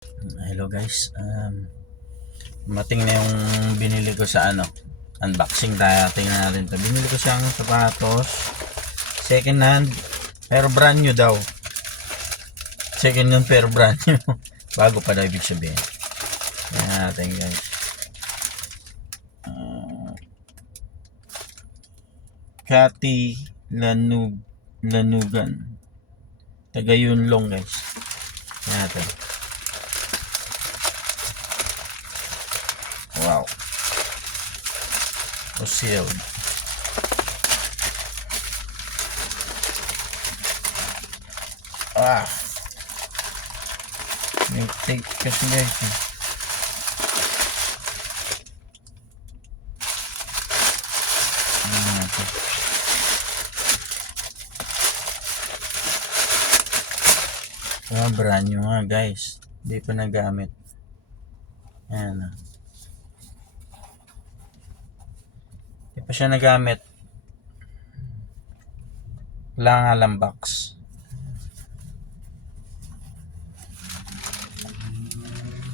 Hello guys, mating na yung binili ko sa unboxing tayo, tingnan natin to. Binili ko siyang sapatos, second hand, pero brand new daw. Second hand pero brand new. Bago pa daw ibig sabihin. Tingnan natin guys. Cathy Lanugan, taga Yunlong guys. Tingnan natin. Wow. Sealed. May take kasi guys. Brand new nga guys. Hindi pa nagamit. Ayan. Hindi pa siya nagamit. Wala nga lang box.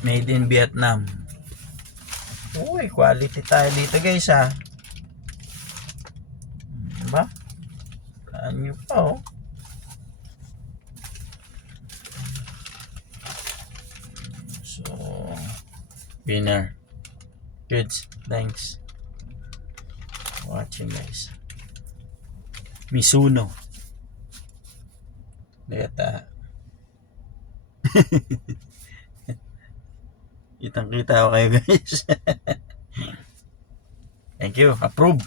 Made in Vietnam. Uy, quality tayo dito guys ha. Diba? Ano pa oh. So, winner. Good. Thanks. Watching guys. Mizuno. Deta. Kitang kita ko kayo guys. Thank you. Approve.